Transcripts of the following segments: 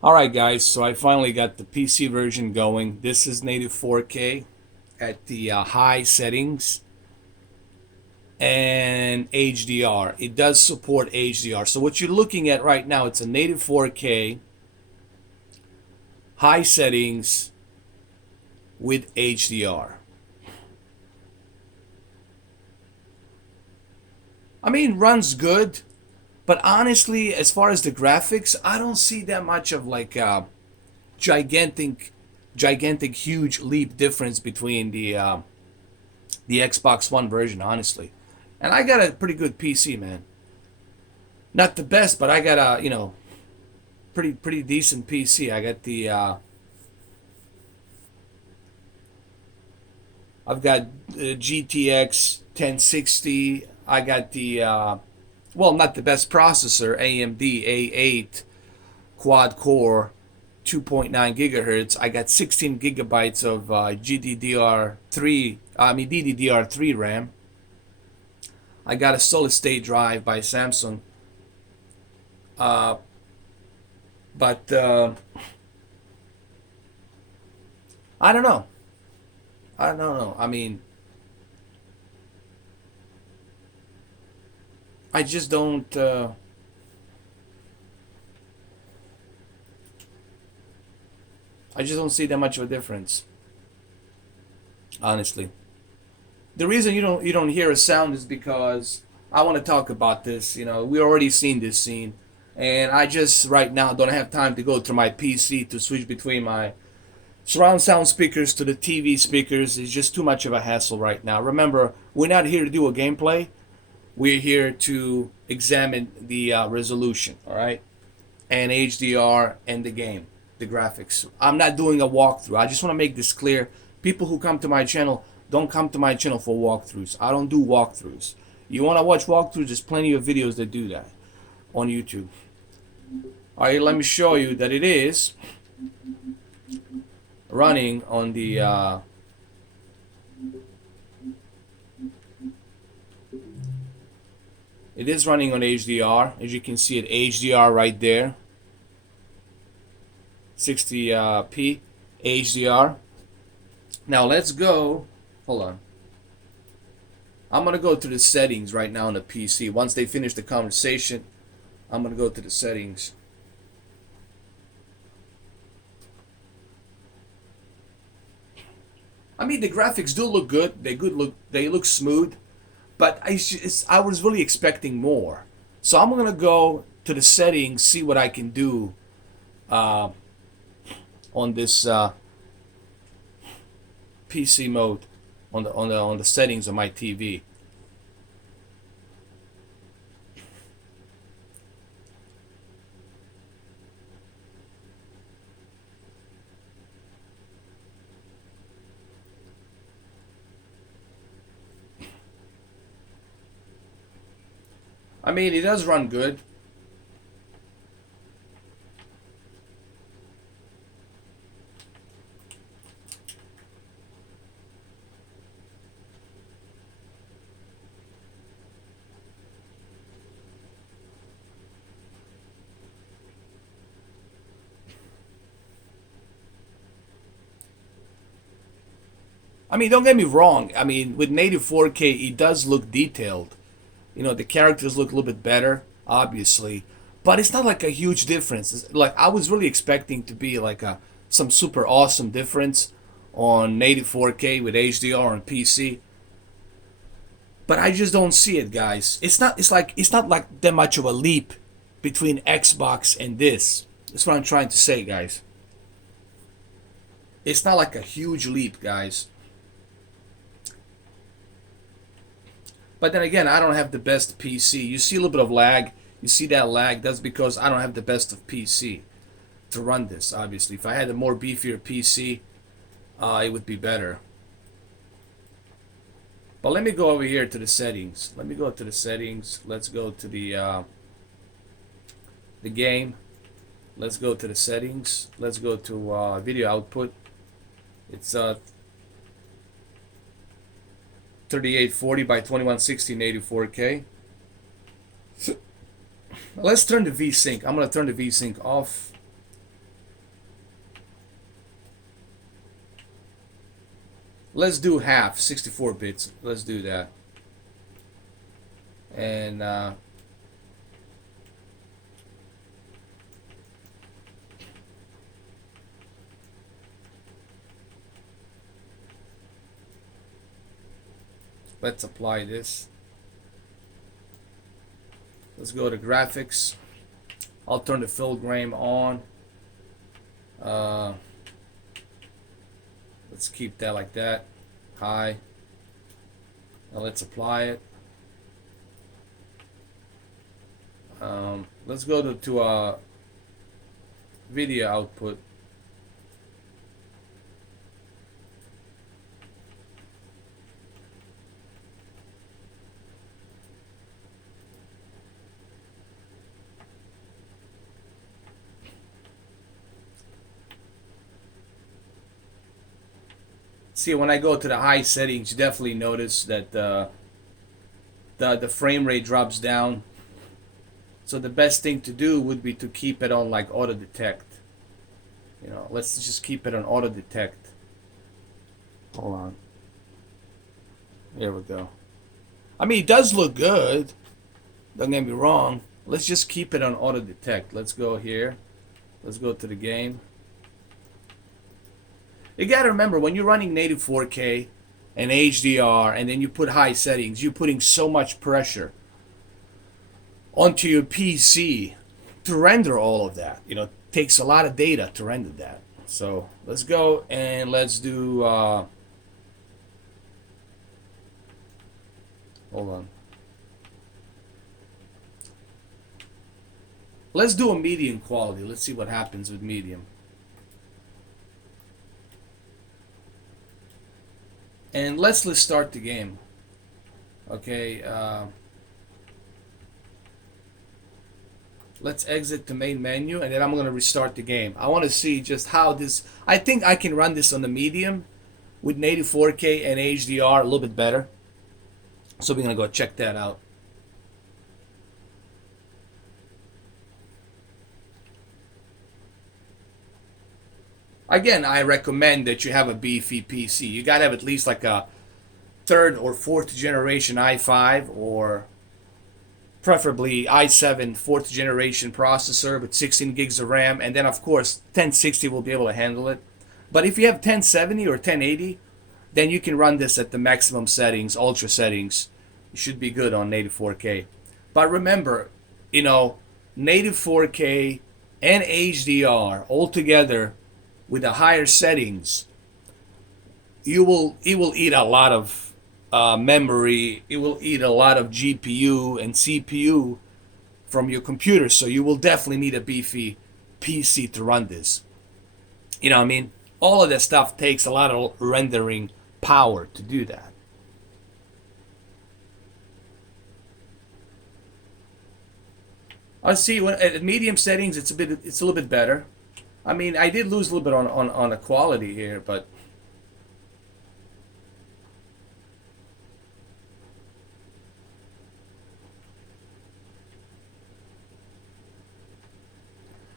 Alright guys, so I finally got the PC version going. This is native 4K at the high settings and HDR. It does support HDR. So what you're looking at right now, it's a native 4K, high settings with HDR. I mean, runs good, but honestly, as far as the graphics, I don't see that much of like a gigantic, huge leap difference between the Xbox One version, honestly. And I got a pretty good PC, man. Not the best, but I got a pretty decent PC. I got the I've got GTX 1060. I got the well, not the best processor, AMD A8 quad core 2.9 gigahertz. I got 16 gigabytes of DDR3 RAM. I got a solid state drive by Samsung. Uh, but I don't know. I don't know. I mean, I just don't. I just don't see that much of a difference, honestly. The reason you don't hear a sound is because I want to talk about this. We already seen this scene, and I just right now don't have time to go to my PC to switch between my surround sound speakers to the TV speakers. Is just too much of a hassle right now. Remember, we're not here to do a gameplay. We're here to examine the resolution, all right, and HDR and the game, the graphics. I'm not doing a walkthrough. I just want to make this clear. People who come to my channel don't come to my channel for walkthroughs. I don't do walkthroughs. You want to watch walkthroughs? There's plenty of videos that do that on YouTube. All right, let me show you that it is running on the it is running on HDR. As you can see, at HDR right there, 60p HDR. Now let's go. Hold on. I'm gonna go to the settings right now on the PC. Once they finish the conversation, I'm gonna go to the settings. I mean, the graphics do look good. They look smooth, but I was really expecting more. So I'm gonna go to the settings, see what I can do uh, on this PC mode on the settings of my TV. I mean, it does run good. I mean, don't get me wrong. I mean, with native 4K, it does look detailed. The characters look a little bit better, obviously, but it's not like a huge difference. Like I was really expecting to be like a some super awesome difference on native 4K with HDR on PC, but I just don't see it, guys. It's not. It's not like that much of a leap between Xbox and this. That's what I'm trying to say, guys. It's not like a huge leap, guys. But then again, I don't have the best PC. You see a little bit of lag. You see that lag? That's because I don't have the best of PC to run this, obviously. If I had a more beefier PC, it would be better. But let me go over here to the settings. Let me go to the settings. Let's go to the game. Let's go to the settings. Let's go to video output. It's 3840 by 2160 native 4K. So let's turn the VSync. I'm gonna turn the VSync off. Let's do half, 64 bits. Let's do that. And let's apply this. Let's go to graphics. I'll turn the fill-grain on. Let's keep that like that. High. Now let's apply it. Let's go to video output. See, when I go to the high settings, you definitely notice that the frame rate drops down. So the best thing to do would be to keep it on like auto detect. You know, let's just keep it on auto detect. Hold on. There we go. I mean, it does look good. Don't get me wrong. Let's just keep it on auto detect. Let's go here. Let's go to the game. You gotta remember, when you're running native 4K and HDR and then you put high settings, you're putting so much pressure onto your PC to render all of that. You know, it takes a lot of data to render that. So let's go and let's do hold on. Let's do a medium quality. Let's see what happens with medium. And let's start the game. Okay, let's exit the main menu, and then I'm going to restart the game. I want to see just how this... I think I can run this on the medium with native 4K and HDR a little bit better. So we're going to go check that out. Again, I recommend that you have a beefy PC. You got to have at least like a third or fourth generation i5, or preferably i7 fourth generation processor with 16 gigs of RAM, and then of course 1060 will be able to handle it. But if you have 1070 or 1080, then you can run this at the maximum settings, ultra settings. You should be good on native 4K. But remember, you know, native 4K and HDR all together with the higher settings, it will eat a lot of memory. It will eat a lot of GPU and CPU from your computer. So you will definitely need a beefy PC to run this. You know what I mean? All of that stuff takes a lot of rendering power to do that. I see when at medium settings it's a little bit better. I mean, I did lose a little bit on the quality here, but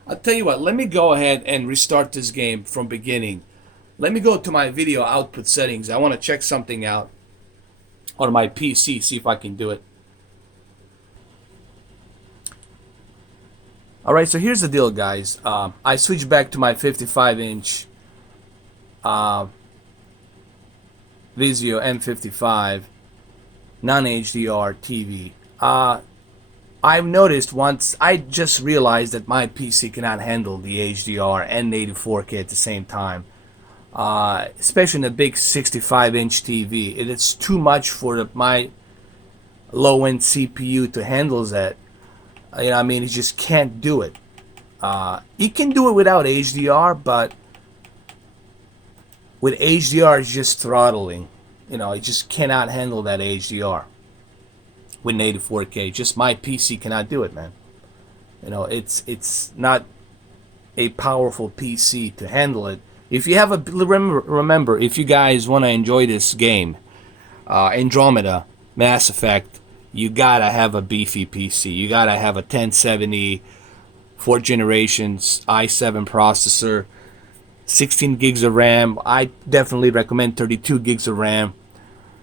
I'll tell you what, let me go ahead and restart this game from beginning. Let me go to my video output settings. I want to check something out on my PC, see if I can do it. Alright, so here's the deal, guys. I switched back to my 55-inch Vizio M55 non-HDR TV. I've noticed once, I just realized that my PC cannot handle the HDR and native 4K at the same time. Especially in a big 65-inch TV. It's too much for my low-end CPU to handle that. You know, I mean, it just can't do it. It can do it without HDR, but with HDR, it's just throttling. You know, it just cannot handle that HDR with native 4K. Just my PC cannot do it, man. You know, it's not a powerful PC to handle it. If you have a remember, if you guys want to enjoy this game, Andromeda, Mass Effect, you gotta have a beefy PC. You gotta have a 1070 4th generations i7 processor, 16 gigs of RAM. I definitely recommend 32 gigs of RAM.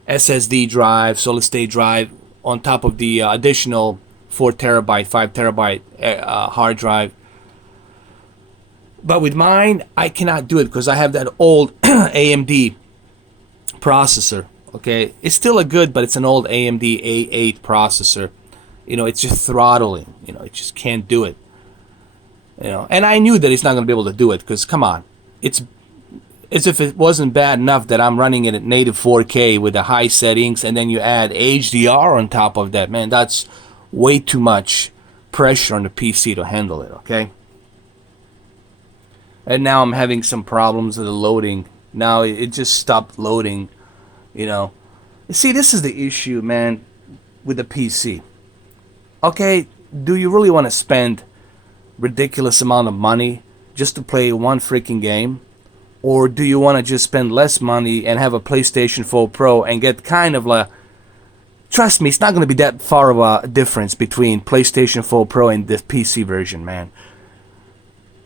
SSD drive, solid state drive, on top of the additional 4 terabyte, 5 terabyte hard drive. But with mine, I cannot do it because I have that old AMD processor. Okay, it's still a good, but it's an old AMD A8 processor. You know, it's just throttling. You know, it just can't do it. You know, and I knew that it's not going to be able to do it because, come on, it's as if it wasn't bad enough that I'm running it at native 4K with the high settings, and then you add HDR on top of that. Man, that's way too much pressure on the PC to handle it. Okay. And now I'm having some problems with the loading. Now it just stopped loading, you know. See, this is the issue, man, with the PC. Okay, do you really want to spend ridiculous amount of money just to play one freaking game? Or do you want to just spend less money and have a PlayStation 4 Pro and get kind of like... Trust me, it's not going to be that far of a difference between PlayStation 4 Pro and the PC version, man.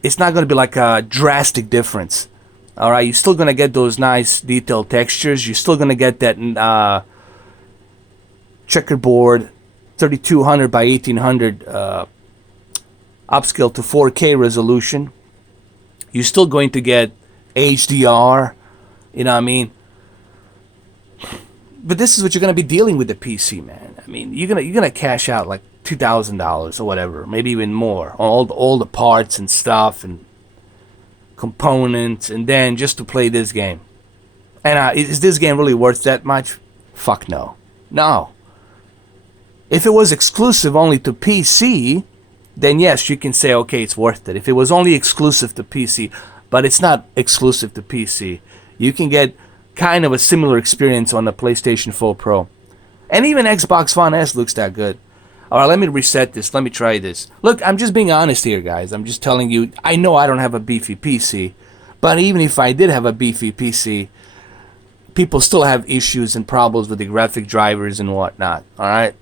It's not going to be like a drastic difference. Alright, you're still going to get those nice detailed textures. You're still going to get that checkerboard 3200 by 1800 upscale to 4K resolution. You're still going to get HDR, you know what I mean? But this is what you're going to be dealing with the PC, man. I mean, you're gonna cash out like $2,000 or whatever, maybe even more, on all the parts and stuff and components, and then just to play this game. And is this game really worth that much? Fuck no. No. If it was exclusive only to PC, then yes, you can say, okay, it's worth it. If it was only exclusive to PC, but it's not exclusive to PC, you can get kind of a similar experience on the PlayStation 4 Pro. And even Xbox One S looks that good. Alright, let me reset this. Let me try this. Look, I'm just being honest here, guys. I'm just telling you, I know I don't have a beefy PC, but even if I did have a beefy PC, people still have issues and problems with the graphic drivers and whatnot. Alright?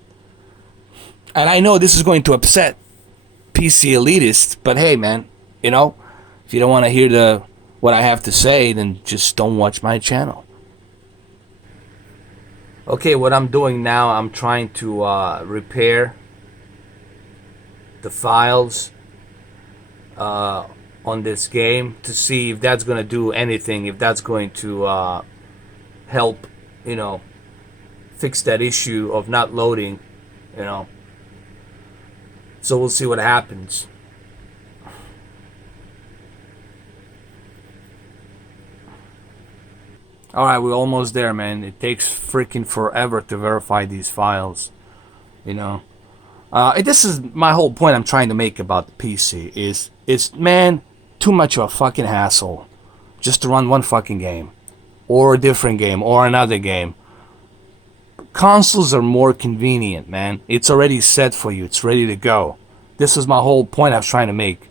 And I know this is going to upset PC elitists, but hey, man, you know, if you don't want to hear what I have to say, then just don't watch my channel. Okay, what I'm doing now, I'm trying to repair the files on this game to see if that's going to do anything, if that's going to help, you know, fix that issue of not loading, you know. So we'll see what happens. Alright, we're almost there, man. It takes freaking forever to verify these files. You know. This is my whole point I'm trying to make about the PC. Is man, too much of a fucking hassle just to run one fucking game. Or a different game. Or another game. Consoles are more convenient, man. It's already set for you. It's ready to go. This is my whole point I was trying to make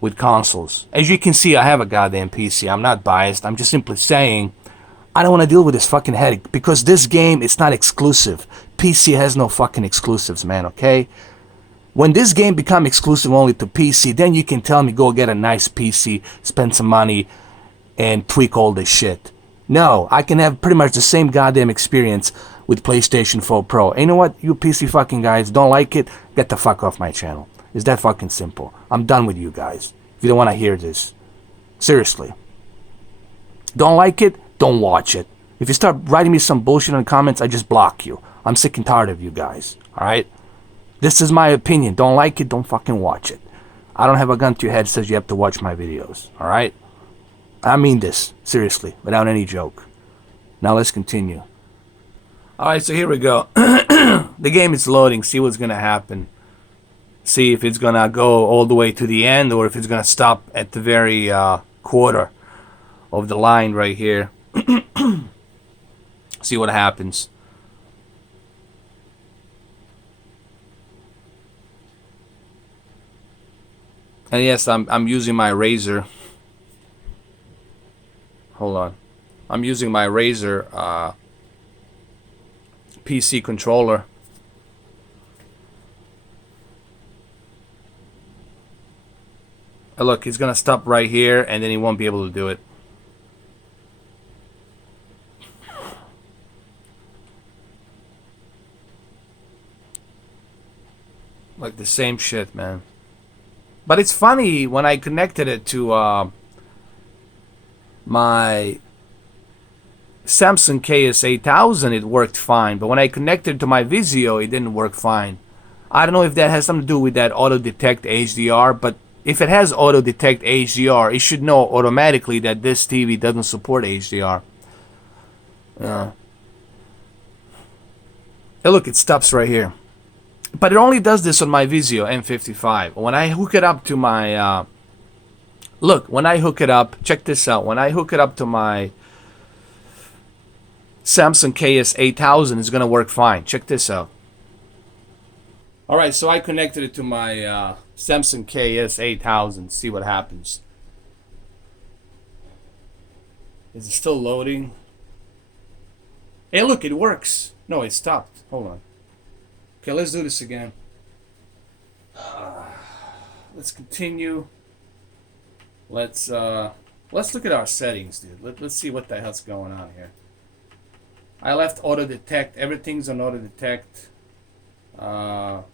with consoles. As you can see, I have a goddamn PC. I'm not biased. I'm just simply saying I don't want to deal with this fucking headache because this game, it's not exclusive. PC has no fucking exclusives, man, okay? When this game become exclusive only to PC, then you can tell me go get a nice PC, spend some money, and tweak all this shit. No, I can have pretty much the same goddamn experience with PlayStation 4 Pro. And you know what? You PC fucking guys don't like it, get the fuck off my channel. It's that fucking simple. I'm done with you guys. If you don't want to hear this. Seriously. Don't like it? Don't watch it. If you start writing me some bullshit in the comments, I just block you. I'm sick and tired of you guys. Alright? This is my opinion. Don't like it, don't fucking watch it. I don't have a gun to your head that says you have to watch my videos. Alright? I mean this. Seriously. Without any joke. Now let's continue. Alright, so here we go. The game is loading. See what's going to happen. See if it's going to go all the way to the end or if it's going to stop at the very quarter of the line right here. See what happens. And yes, I'm using my Razer. Hold on. I'm using my Razer PC controller. Look, he's gonna stop right here, and then he won't be able to do it. Like the same shit, man. But it's funny, when I connected it to my Samsung KS8000, it worked fine. But when I connected to my Vizio, it didn't work fine. I don't know if that has something to do with that auto detect HDR, but if it has auto detect HDR, it should know automatically that this TV doesn't support HDR. Hey, look, it stops right here. But it only does this on my Vizio M55. When I hook it up to my look, when I hook it up, check this out. When I hook it up to my Samsung KS8000, it's gonna work fine. Check this out. All right, so I connected it to my Samsung KS8000. See what happens. Is it still loading? Hey, look, it works. No, it stopped. Hold on. Okay, let's do this again. Let's continue. Let's look at our settings, dude. Let's see what the hell's going on here. I left auto detect. Everything's on auto detect. Auto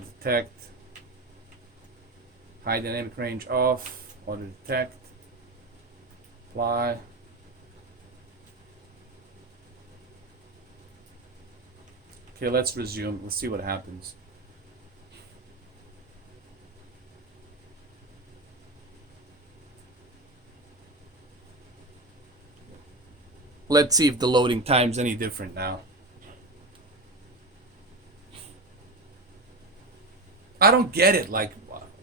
detect. High dynamic range off. Auto detect. Apply. Okay, let's resume. Let's see what happens. Let's see if the loading time's any different now. I don't get it. Like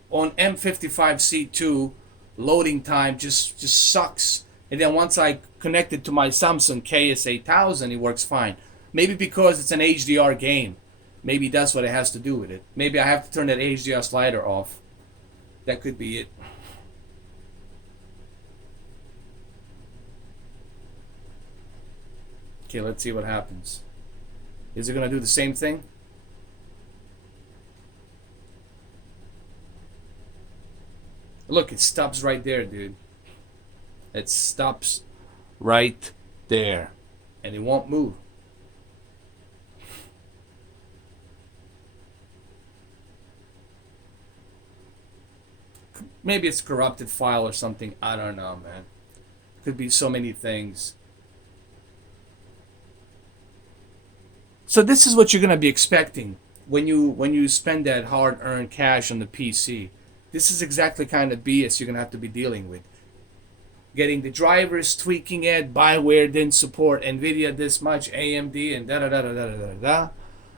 on M55C2, loading time just sucks. And then once I connect it to my Samsung KS8000, it works fine. Maybe because it's an HDR game. Maybe that's what it has to do with it. Maybe I have to turn that HDR slider off. That could be it. Okay, let's see what happens. Is it going to do the same thing? Look, it stops right there, dude. It stops right there. And it won't move. Maybe it's a corrupted file or something. I don't know, man. Could be so many things. So this is what you're going to be expecting when you spend that hard-earned cash on the PC. This is exactly kind of BS you're going to have to be dealing with. Getting the drivers, tweaking it, Bioware didn't support NVIDIA this much, AMD, and da-da-da-da-da-da-da.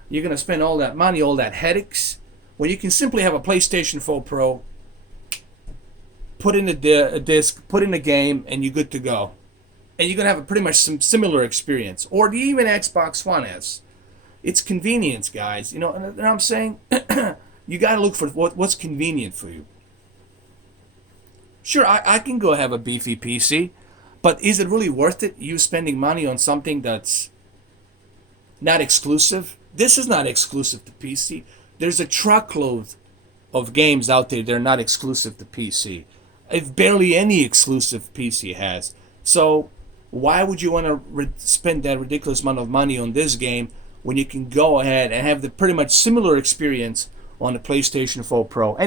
You're going to spend all that money, all that headaches, when you can simply have a PlayStation 4 Pro, put in a disc, put in a game, and you're good to go. And you're going to have a pretty much some similar experience. Or the even Xbox One S. It's convenience, guys. You know what I'm saying? You got to look for what's convenient for you. Sure, I can go have a beefy PC, but is it really worth it, you spending money on something that's not exclusive? This is not exclusive to PC. There's a truckload of games out there that are not exclusive to PC. If barely any exclusive PC has. So why would you want to spend that ridiculous amount of money on this game when you can go ahead and have the pretty much similar experience on the PlayStation 4 Pro? And